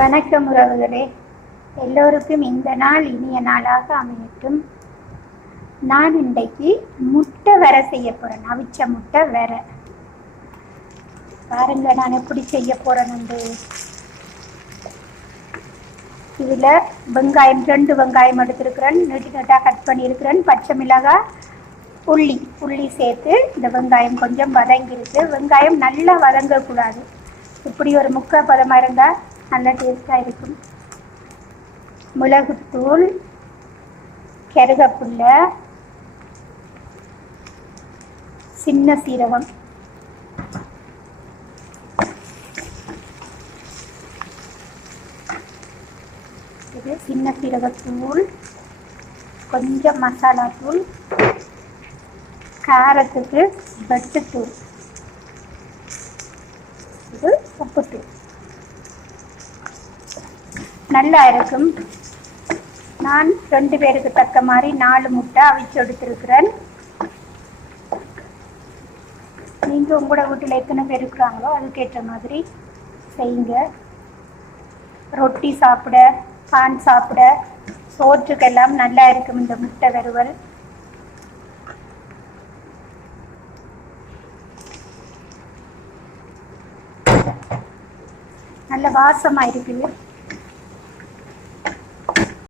வணக்கம் உறவுகளே, எல்லோருக்கும் இந்த நாள் இனிய நாளாக அமையட்டும். நான் இன்றைக்கு முட்டை வர செய்ய போகிறேன். அவிச்ச முட்டை வர பாருங்க நான் எப்படி செய்ய போகிறேன்னு. இதில் வெங்காயம் 2 வெங்காயம் எடுத்துருக்கிறேன், நீட்டு நீட்டாக கட் பண்ணியிருக்கிறேன். பச்சை மிளகாய், உள்ளி சேர்த்து இந்த வெங்காயம் கொஞ்சம் வதங்கிருக்கு. வெங்காயம் நல்லா வதங்கக்கூடாது, இப்படி ஒரு முக்கால் பதமாக இருந்தால் நல்ல டேஸ்ட்டாக இருக்கும். மிளகுத்தூள், கருவேப்பிலை, சின்ன சீரகம், இது சின்ன சீரகத்தூள், கொஞ்சம் மசாலா தூள், காரத்துக்கு வெட்டுத்தூள், இது உப்புத்தூள். நல்லா இருக்கும். நான் 2 பேருக்கு தக்க மாதிரி 4 முட்டை அவிச்சு எடுத்துருக்கிறேன். நீங்கள் உங்களோட வீட்டில் எத்தனை பேர் இருக்கிறாங்களோ அதுக்கேற்ற மாதிரி செய்யுங்க. ரொட்டி சாப்பிட, பான் சாப்பிட, சோற்றுக்கெல்லாம் நல்லா இருக்கும் இந்த முட்டை வறுவல். நல்ல வாசமாக இருக்குது.